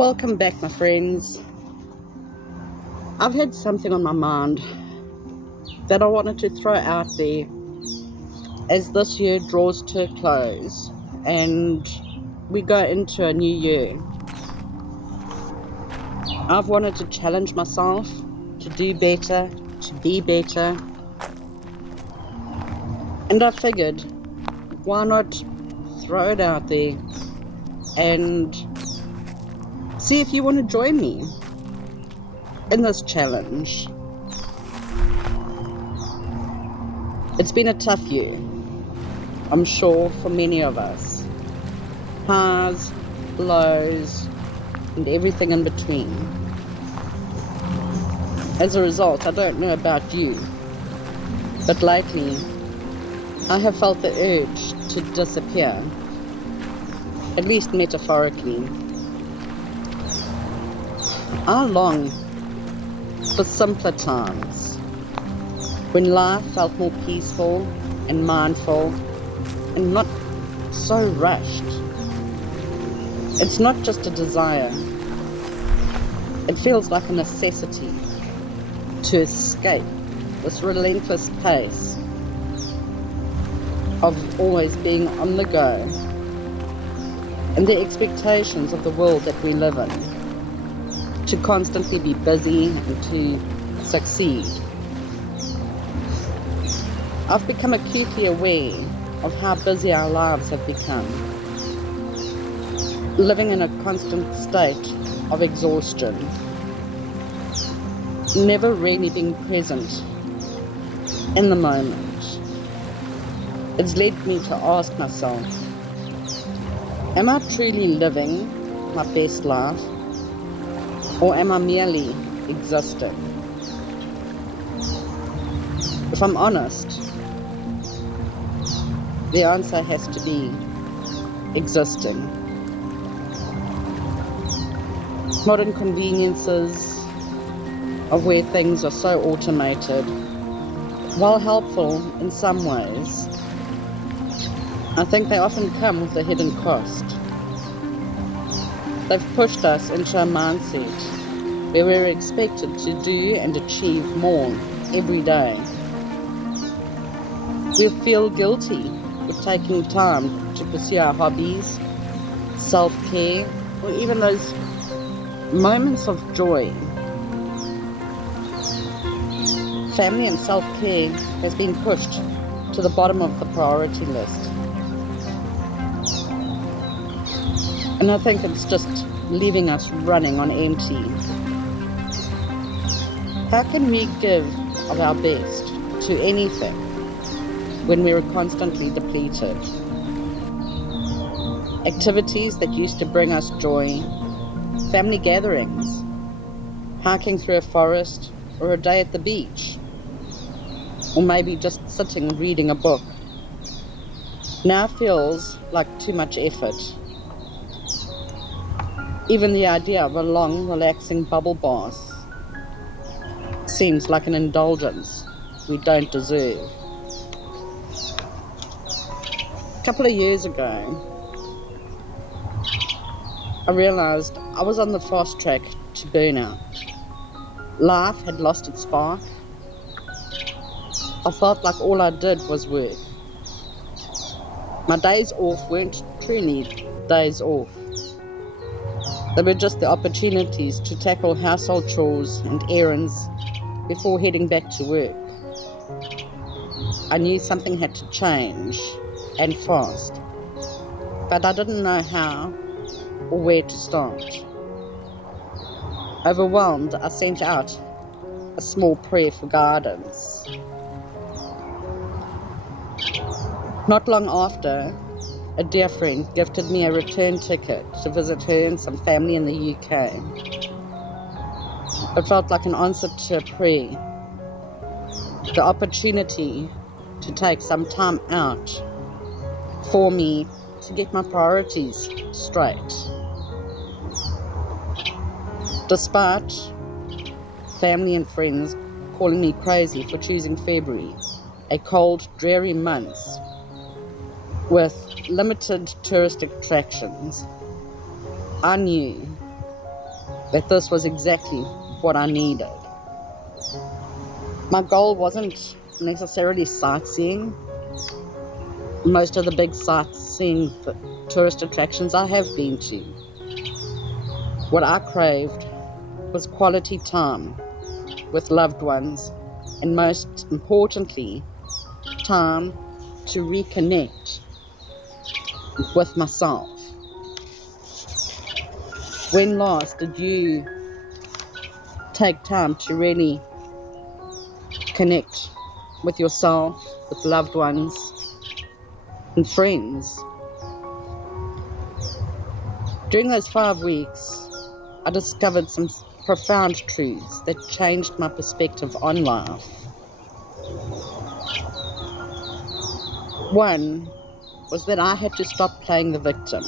Welcome back, my friends. I've had something on my mind that I wanted to throw out there as this year draws to a close and we go into a new year. I've wanted to challenge myself to do better, to be better, and I figured, why not throw it out there and see if you want to join me in this challenge. It's been a tough year, I'm sure, for many of us. Highs, lows, and everything in between. As a result, I don't know about you, but lately I have felt the urge to disappear, at least metaphorically. I long for simpler times, when life felt more peaceful and mindful and not so rushed. It's not just a desire, it feels like a necessity to escape this relentless pace of always being on the go and the expectations of the world that we live in, to constantly be busy and to succeed. I've become acutely aware of how busy our lives have become, living in a constant state of exhaustion, never really being present in the moment. It's led me to ask myself, am I truly living my best life, or am I merely existing? If I'm honest, the answer has to be existing. Modern conveniences of where things are so automated, while helpful in some ways, I think they often come with a hidden cost. They've pushed us into a mindset where we're expected to do and achieve more every day. We feel guilty for taking time to pursue our hobbies, self-care, or even those moments of joy. Family and self-care has been pushed to the bottom of the priority list. And I think it's just leaving us running on empty. How can we give of our best to anything when we are constantly depleted? Activities that used to bring us joy, family gatherings, hiking through a forest, or a day at the beach, or maybe just sitting reading a book, now feels like too much effort. Even the idea of a long, relaxing bubble bath seems like an indulgence we don't deserve. A couple of years ago, I realized I was on the fast track to burnout. Life had lost its spark. I felt like all I did was work. My days off weren't truly days off. They were just the opportunities to tackle household chores and errands before heading back to work. I knew something had to change, and fast, but I didn't know how or where to start. Overwhelmed, I sent out a small prayer for guidance. Not long after, a dear friend gifted me a return ticket to visit her and some family in the UK. It felt like an answer to a prayer, the opportunity to take some time out for me to get my priorities straight. Despite family and friends calling me crazy for choosing February, a cold, dreary month with limited tourist attractions, I knew that this was exactly what I needed. My goal wasn't necessarily sightseeing. Most of the big sightseeing tourist attractions I have been to. What I craved was quality time with loved ones, and most importantly, time to reconnect with myself. When last did you take time to really connect with yourself, with loved ones, and friends? During those 5 weeks, I discovered some profound truths that changed my perspective on life. One was that I had to stop playing the victim.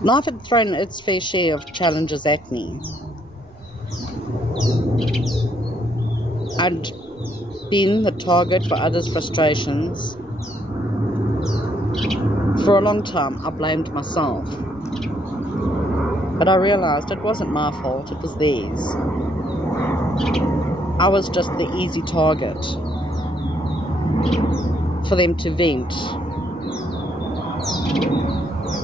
Life had thrown its fair share of challenges at me. I'd been the target for others' frustrations. For a long time, I blamed myself. But I realized it wasn't my fault, it was theirs. I was just the easy target for them to vent.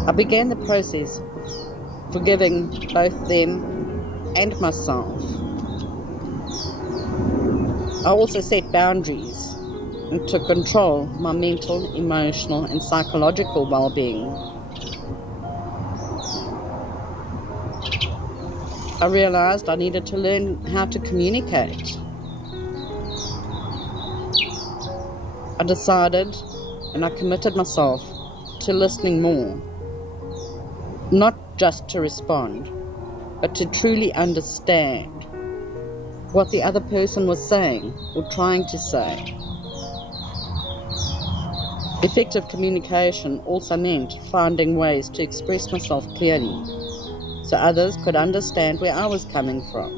I began the process of forgiving both them and myself. I also set boundaries and to control my mental, emotional, and psychological well-being. I realized I needed to learn how to communicate. I decided and I committed myself to listening more, not just to respond, but to truly understand what the other person was saying or trying to say. Effective communication also meant finding ways to express myself clearly so others could understand where I was coming from.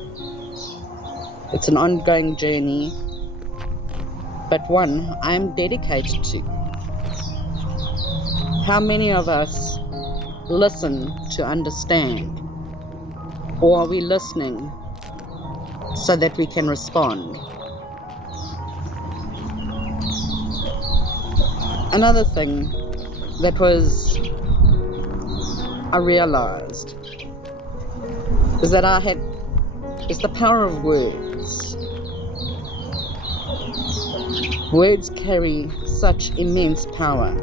It's an ongoing journey, but one I am dedicated to. How many of us listen to understand? Or are we listening so that we can respond? Another thing that I realized is that is the power of words. Words carry such immense power.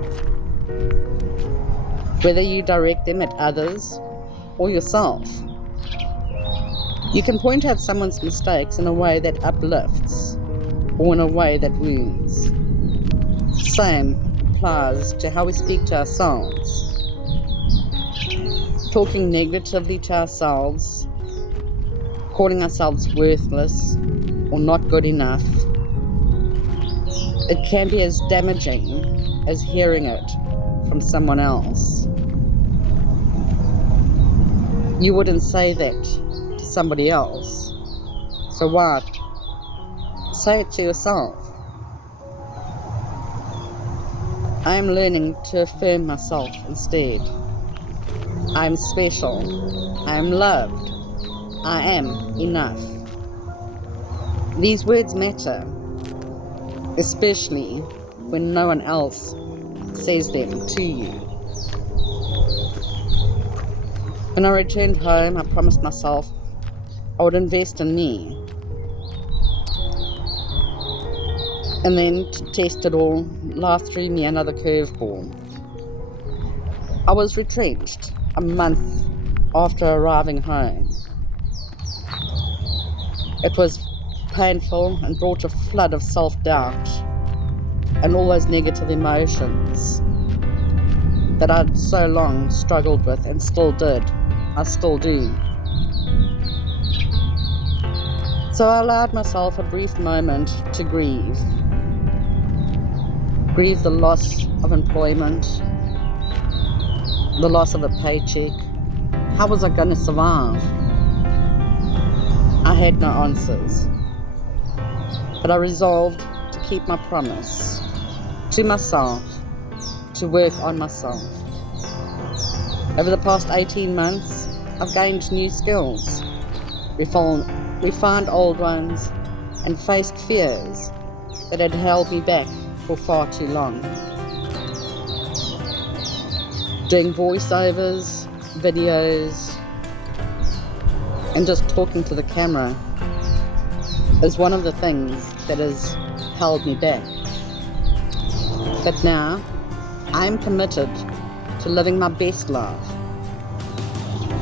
Whether you direct them at others or yourself. You can point out someone's mistakes in a way that uplifts or in a way that wounds. Same applies to how we speak to ourselves. Talking negatively to ourselves, calling ourselves worthless or not good enough, it can be as damaging as hearing it from someone else. You wouldn't say that to somebody else, so why say it to yourself? I am learning to affirm myself instead. I am special. I am loved. I am enough. These words matter, especially when no one else says them to you. When I returned home, I promised myself I would invest in me. And then to test it all, life threw me another curveball. I was retrenched a month after arriving home. It was painful and brought a flood of self-doubt and all those negative emotions that I'd so long struggled with and still did. I still do. So I allowed myself a brief moment to grieve. Grieve the loss of employment, the loss of a paycheck. How was I going to survive? I had no answers. But I resolved to keep my promise to myself, to work on myself. Over the past 18 months, I've gained new skills, refined old ones, and faced fears that had held me back for far too long. Doing voiceovers, videos, and just talking to the camera is one of the things that has held me back. But now, I'm committed to living my best life,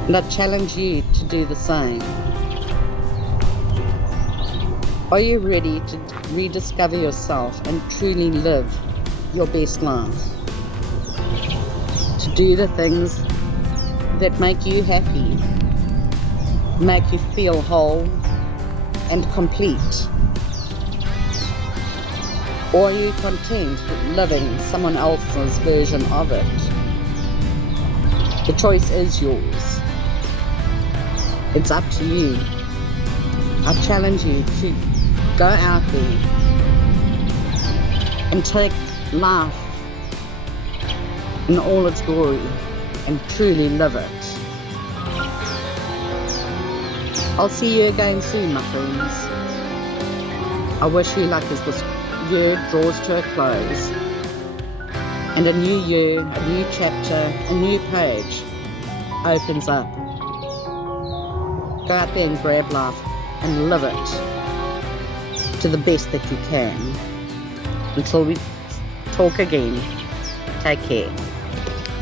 and I challenge you to do the same. Are you ready to rediscover yourself and truly live your best life? To do the things that make you happy, make you feel whole and complete? Or are you content with living someone else's version of it? The choice is yours. It's up to you. I challenge you to go out there and take life in all its glory and truly live it. I'll see you again soon, my friends. I wish you luck as this year draws to a close, and a new year, a new chapter, a new page opens up. Go out there and grab life and live it to the best that you can. Until we talk again, take care.